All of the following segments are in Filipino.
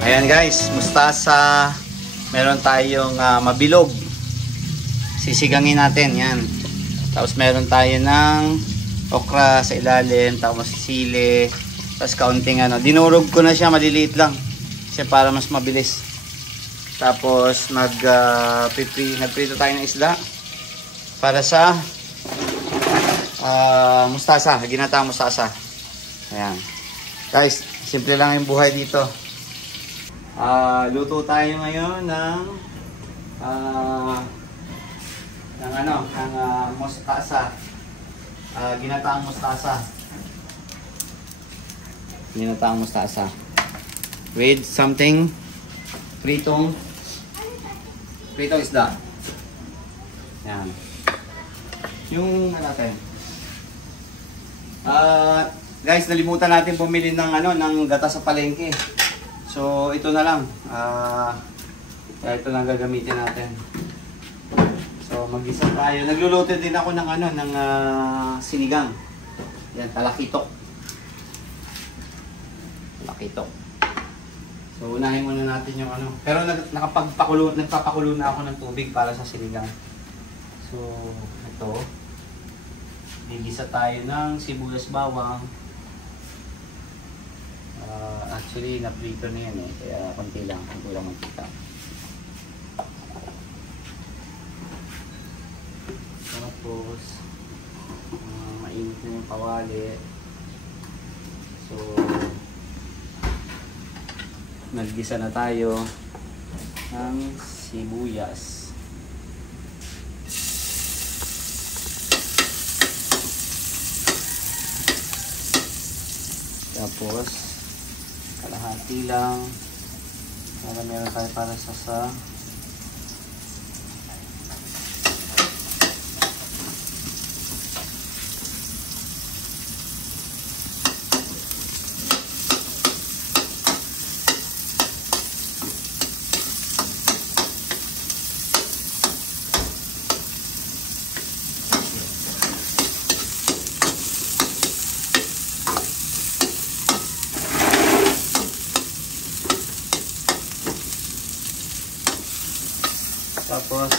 Ayan guys, mustasa. Meron tayong mabilog. Sisigangin natin yan. Tapos meron tayo ng okra sa ilalim, tapos sili, tapos kaunting dinurog ko na siya, maliliit lang kasi para mas mabilis. Tapos nagprito tayo ng isda para sa mustasa, ginataang mustasa. Ayan guys, simple lang yung buhay dito. Luto tayo ngayon ng mustasa. Ginataang mustasa. Ginataang mustasa. With something pritong isda. Yan. Yung natin. Guys, nalimutan natin bumili ng gata sa palengke. So ito na lang. Ito lang gagamitin natin. So mag-isa tayo. Nagluluto din ako ng sinigang. Yan, talakitok. Talakitok. So unahin muna natin yung Pero nagpapakulo na ako ng tubig para sa sinigang. So ito. Gigisa tayo ng sibuyas bawang. Actually na-prito na yan kaya konti lang magkita. Tapos mainit na yung kawali. So naggisa na tayo ng sibuyas. Tapos kalahati lang para meron tayo para sa Tapos,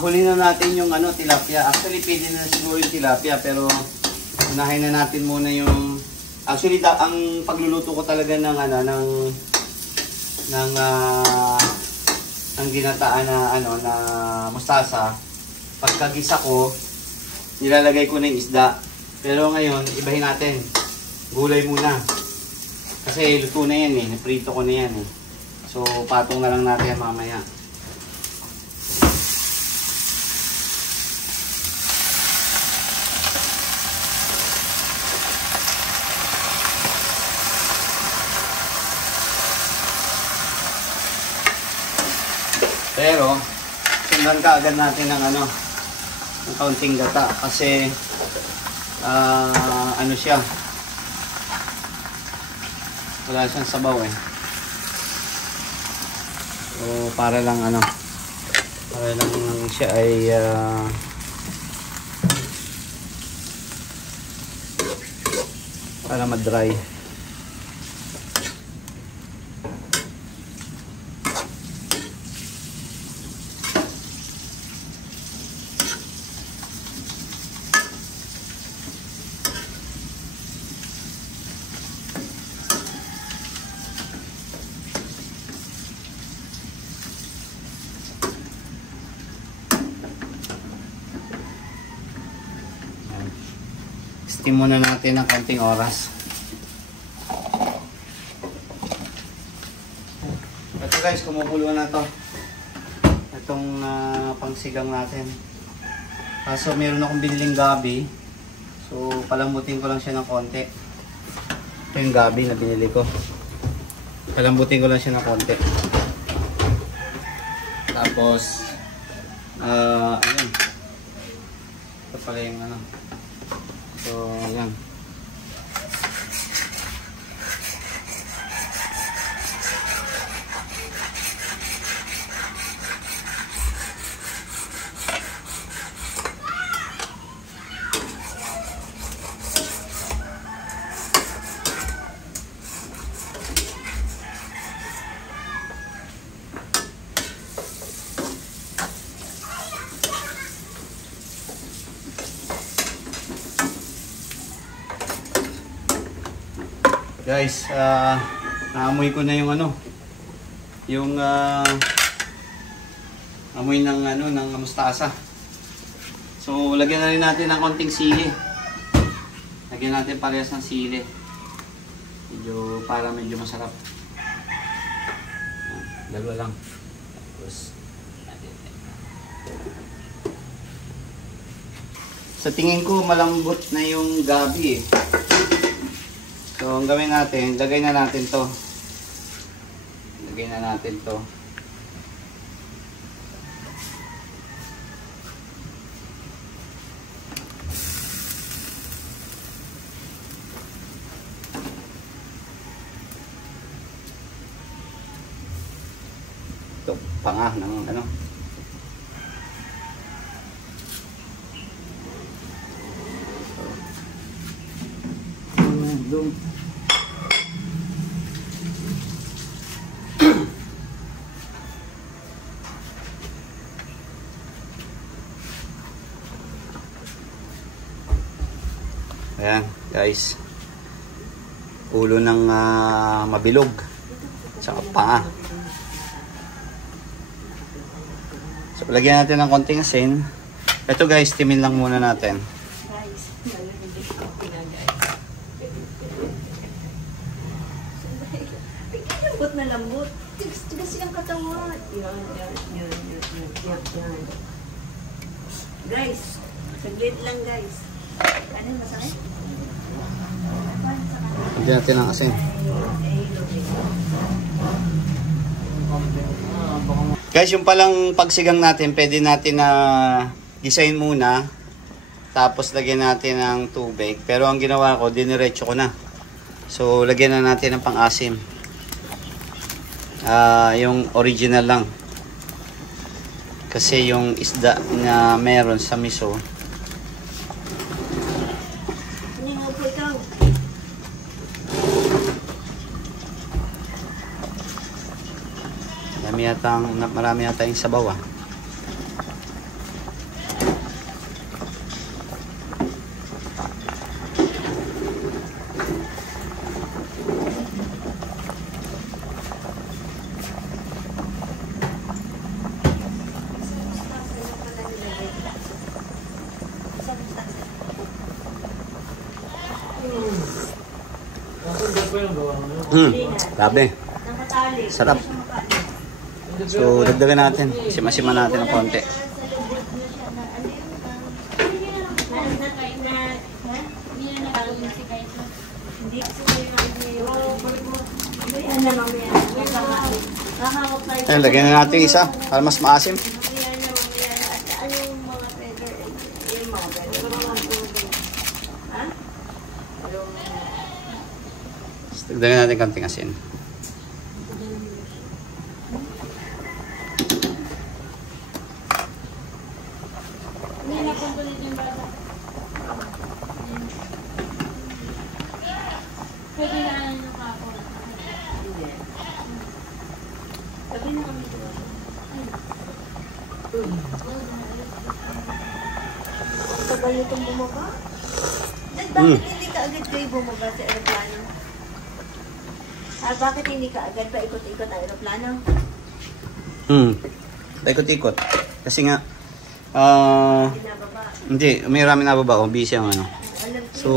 huli na natin yung tilapia. Actually, pwede na siguro yung tilapia, pero unahin na natin muna yung... Actually, ang pagluluto ko talaga ng ginataan na mustasa. Pagkagisa ko, nilalagay ko na yung isda. Pero ngayon, ibahin natin. Gulay muna. Kasi luto na yan naprito ko na yan So, patong na lang natin mamaya. Pero, sundan ka agad natin ng kaunting gata kasi siya, wala siyang sabaw So, para lang siya ay para ma-dry. Steam muna natin ng konting oras. Ito guys, kumukulo na to. Itong pangsigang natin. Kaso meron akong biniling gabi. So palambutin ko lang siya ng konti. Ito yung gabi na binili ko. Palambutin ko lang siya ng konti. Tapos ayun. Ito pala yung So, ayan. Guys, naamoy ko na yung ano, yung amoy ng ano, ng mustasa. So, lagyan na rin natin ng konting sili. Lagyan natin parehas ng sili. Para medyo masarap. Dalawa lang. Tapos, sa tingin ko malambot na yung gabi eh. So, ang gawin natin, lagay na natin to. Lagay na natin to. Ito, panga ng ano. Ayan guys, ulo ng mabilog tsaka paa. So lagyan natin ng konting asin. Ito guys, timin lang muna natin. Lambot na lambot. Tigas ang katawan. Yan. Guys, saglit lang guys. Ano yung masakit? Lagyan natin ng asin. Guys, yung palang pagsigang natin, pwede natin na gisahin muna. Tapos lagyan natin ng tubig. Pero ang ginawa ko, diniretso ko na. So, lagyan na natin ng pang-asim. Yung original lang. Kasi yung isda na meron sa miso, marami yata yung sabaw ah. Grabe. Sarap. So, dagdagan natin. Sima-sima natin ng konti. Ayan, lagyan na natin isa para mas maasim. Dagdagan natin konting asin. Tagal nitong bumaba. Bakit hindi ka agad kayo bumaba sa aeroplano? Bakit hindi ka agad paikot-ikot ang aeroplano? Paikot-ikot. Kasi nga, hindi, may rami nababa. Busy ang ano. So,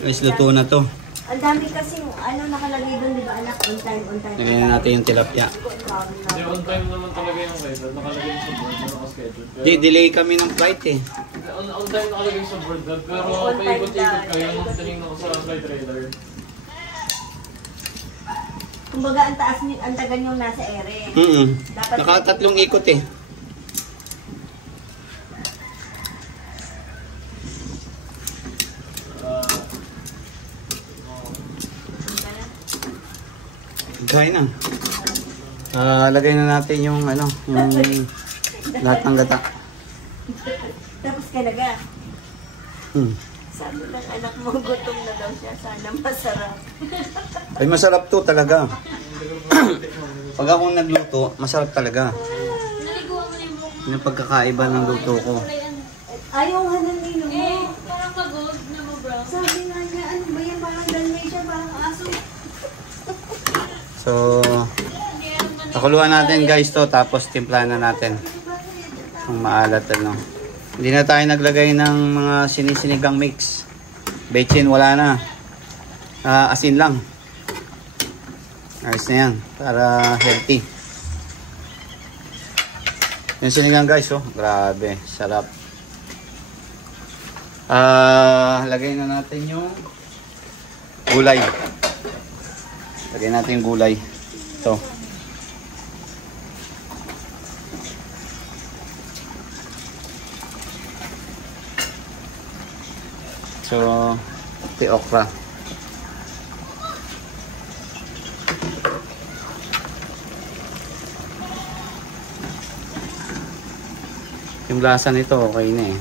guys, luto na to. Ang dami kasi, nakalagay doon, di ba anak? On time. Lagyan na natin yung tilapia. Hindi, on time naman talaga yung flight. Nakalagay sa board na nakaschedule. Delay kami ng flight eh. On time nakalagay sa board na, pero paikot-ikot kayo nung tinignan ko sa flight radar. Kumbaga, ang tagal yung nasa ere. Nakatatlong ikot eh. Kain na. Lagay na natin yung yung lahat ng gata. Tapos kalaga. Sabi ng anak mo, gutom na daw siya. Sana masarap. Ay, masarap to talaga. Pag ako nagluto, masarap talaga. Yung pagkakaiba ng luto ko. Ayaw nga ng nino mo. Parang pagod na mo, bro. Sabi nga niya, ano ba yan? Parang dalmay siya. Parang So, pakuluan natin guys to, tapos timplahan na natin. Kung maalat ano. Hindi na tayo naglagay ng mga sinisinigang mix. Bechin wala na. Asin lang. Ayos na yan. Para healthy. Yung sinigang guys, oh. Grabe. Sarap. Lagay na natin yung gulay. Lagay natin yung gulay. Ito. So, ito yung okra. Yung lasa nito okay na eh.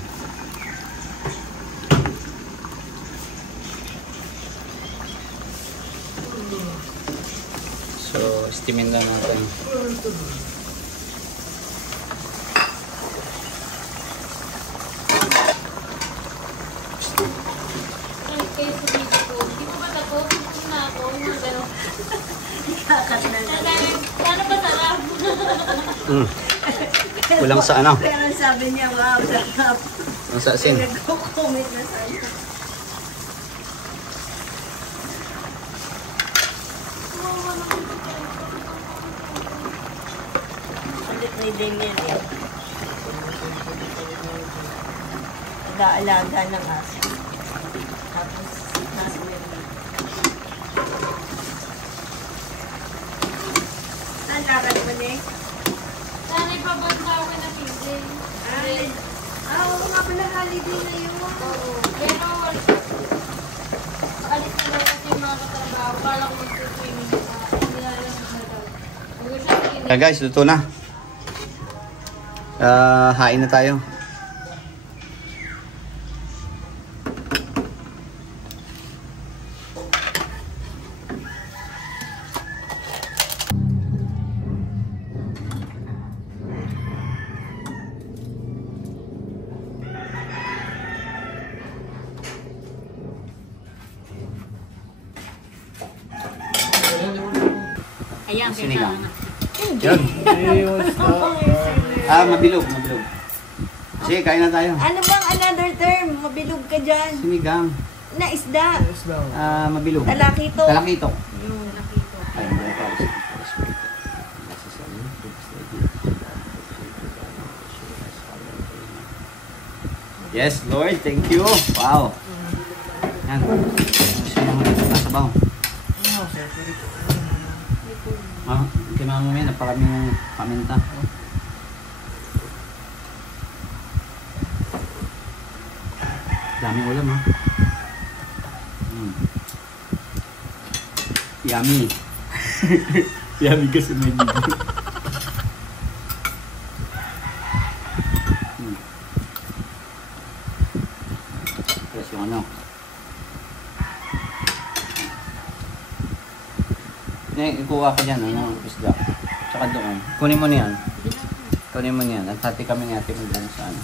So, steamin na natin. Kulang sa ano? Pero sabi niya, wow, sarap. Ang sa asin. Nag-comment na sana. Ulit ni Damian eh. Nag-aalaga ng aso. Tapos, nasa meron. Saan lakad mo na eh? Sana'y pabanda ako na pizza. Oo nga pala, holiday na yun. Oo. Pero, alis na daw kasi yung mga katrabaho. Kala ko mag-swimming na. Nilalang na daw. Guys, luto na. Hain na tayo. Ayan, Sinigang. Yun. Yun. Mabilog. Sige, kain na tayo. Ano bang another term? Mabilog ka dyan. Sinigang. Na isda. Mabilog. Talakito. Talakito. Yung Ay, yes, Lord. Thank you. Wow. Yan. Gusto nyo sabaw. Kay mama mo yan, napakaming paminta. Daming ulam ha. Yummy. Yummy kasi may dito. Tapos yung ano. Ikuha ka dyan, ano, isda. Tsaka doon. Kunin mo niyan. At hati kami ni ate mo dyan sa ano.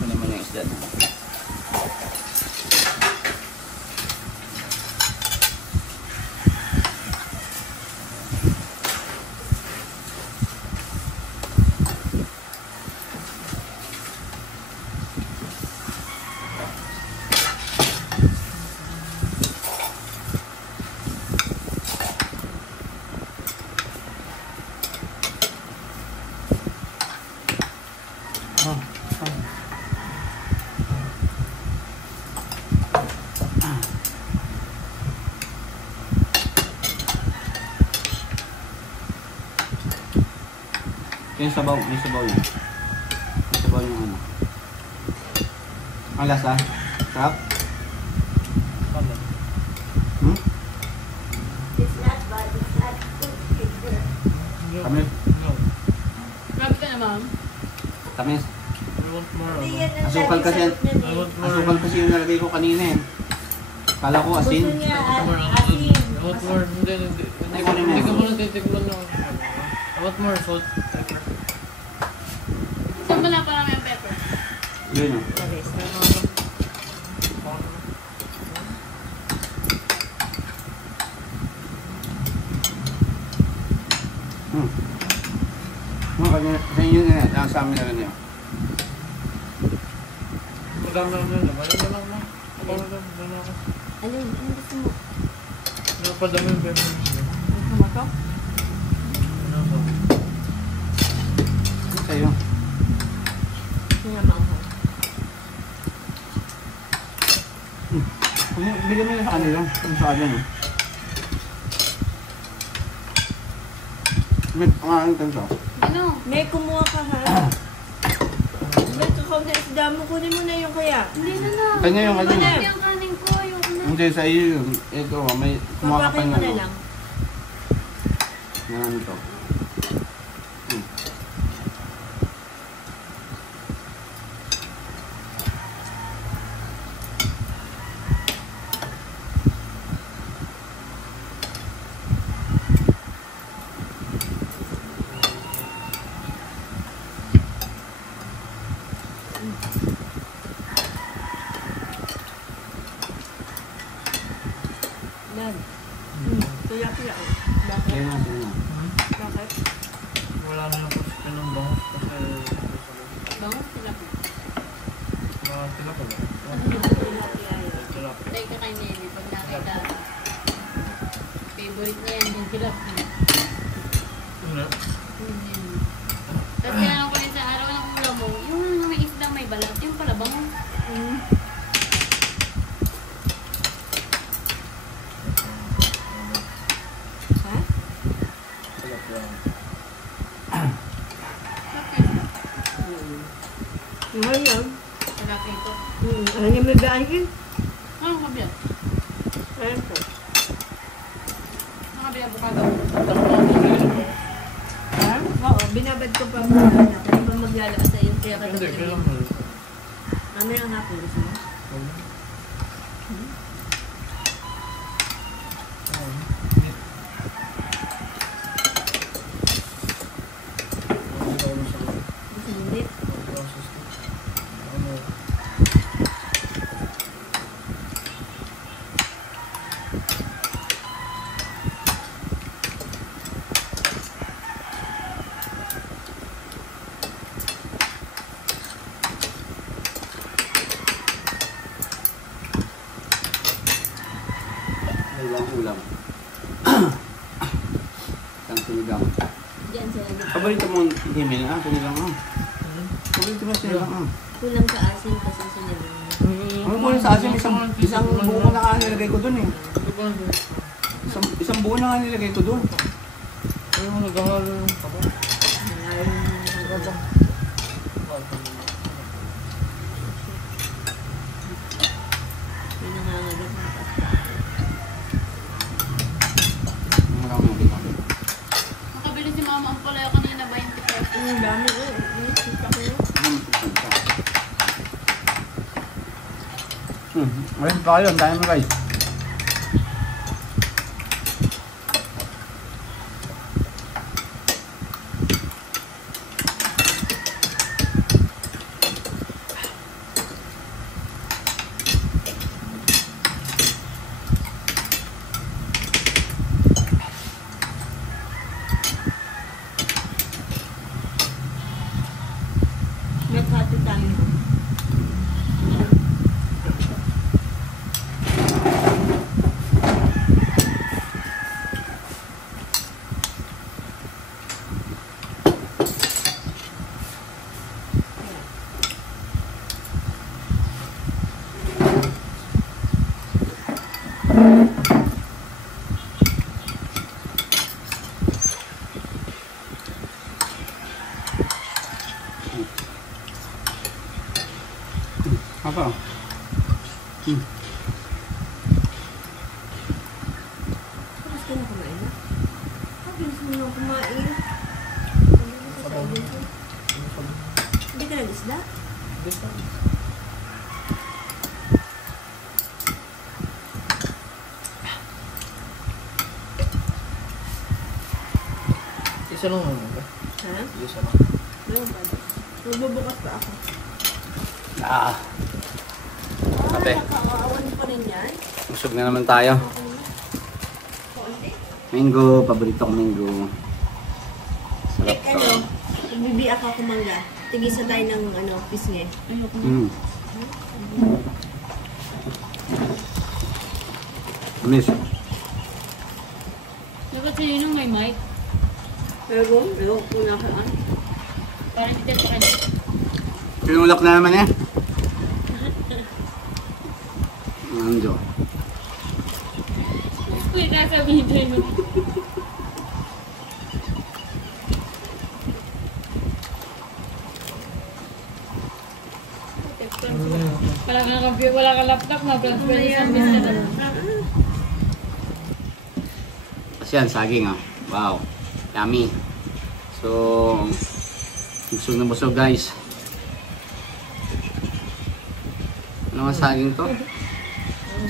Kunin mo niya isda na. Yung sabaw, may sabaw yun. May sabaw yung ano. Ang lasa? Sarap? It's not bad. It's not good. Kami? Grabe ka na, ma'am. Kami? I want more. Asukal kasi yan. Asukal kasi yung nalagay ko kanina eh. Kala ko asin. Gusto niya I asin. want more. Hindi ko muna titigman ng... I want more salt. Pepper. Saan ba na parang yung pepper? Yun o. Sa inyo na yan. Sa amin na rin yan. Madami na naman. Ano lang na? Ano yun? Ano gusto mo? Napadami yung bebe. Gusto mo to? Ano ba? Sa'yo. Gusto nga maanghang. Bigyan mo yung sa kanila. Yung sa kanila. May pangalan ka sa. Ano? May kumuha ka ha? May kakaw na isda mo. Kunin mo na yung kaya. Hindi na lang. Kanya yung kanya. Madami ang kanin ko. Ayoko na. Hindi, sa iyo yun. Ito, may kumuha ka Papakin mo pa na ng lang. Marami to. Yan. Kaya. Bakit? Kaya na, kaya na. Bakit? Wala na lang kasi pinambangos kasi... Bango sila po. Mga sila pala. Sila pala. Tayo ka kay Nelly. Pag nakita, favorite niya yan yung sila po. Ano? Tapos kailangan ko rin sa araw ng ulam mo, yung may isdang may balat, yung pala bango. Ha? Sila pala. Mahal yan. Malaki ito. Ano yung may daanin? Anong kabiyak? Ayan po. Anong kabiyak bukado? Ha? Oo, binabad ko pa muna na. Ano ba maglalabas sa iyo? Kaya ka Hindi, tapos kailan yun. mo? Ano yung hapon gusto mo? Gusto mo ulit? May lang ulam. Isang sinigang. Diyan sila dito. Paborito mo himil ah, sinigang ah. Paborito mo sinigang ah. Kulang sa asin kasi sinigang. Ano po sa asin, isang buo na nga nilagay ko dun eh. Isang buo na nga nilagay ko dun. Ayaw mo naghahalo yung taba. May nangangagat na pasta. Marami na dito. Nakabili si mama ang pala kanina 20 pesos. Ang dami ko. Kita ko yun. Ayun pa kayo, ang dami mo guys. Naghati tayo. Apa? Tapos ka na kumain na? Bilis mo nang kumain. Hindi ka nag-isda? Isa lang naman ba? Ha? Isa lang. Meron pa. Magbubukas pa ako. Ah, Kape. Nakakaawan pa rin yan. busog na naman tayo. Mango, paborito ko mango. Magbibiak ako mangga. Tigisa tayo ng pisngi. Miss. Dapat sa'yo nung may mic. Pero, kuna ka. Parang hindi sa kanya. Pinulak na naman eh. Ando. Uy, kasabihin tayo. Wala kang laptop na, transfer sa business na. Kasi yan, saging ah. Wow. Yummy. So, busog na busog guys. Ano nga saging to?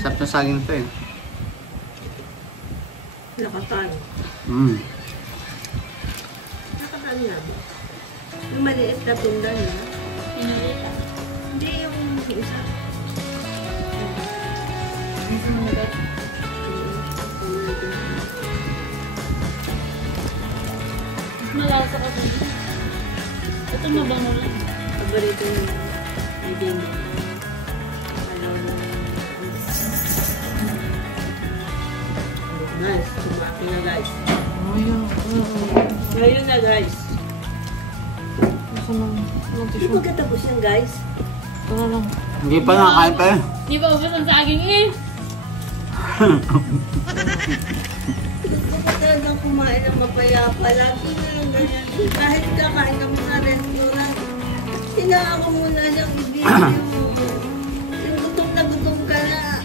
Sarap na saging to eh. Nakatan. Nakatan nga ba? Yung maliit na tunda na. Pinulita. Hindi yung isa. Malasa ka dito. Ito mabango lang. Paborito yung ibig. Nice. Kumaki na guys. Ngayon na guys. Hindi pagkatapos yan guys. Hindi pa nakakain pa eh. Di ba ubos ang saging eh? Gusto ko talaga kumain ng mapayapa. Lagi na lang ganyan. Kahit kakain kami sa restaurant, sinaka ko muna ng video. Yung gutom na gutom ka na.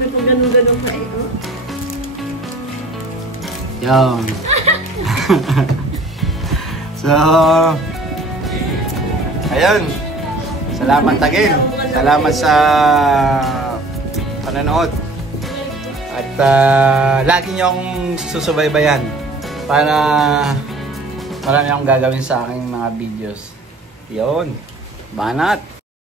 May pag ganun-ganun ka eh. Oh. Yan. So, ayun. Salamat again. Salamat sa panonood. At lagi nyo akong susubaybayan para marami akong gagawin sa aking mga videos. Yun. Banat.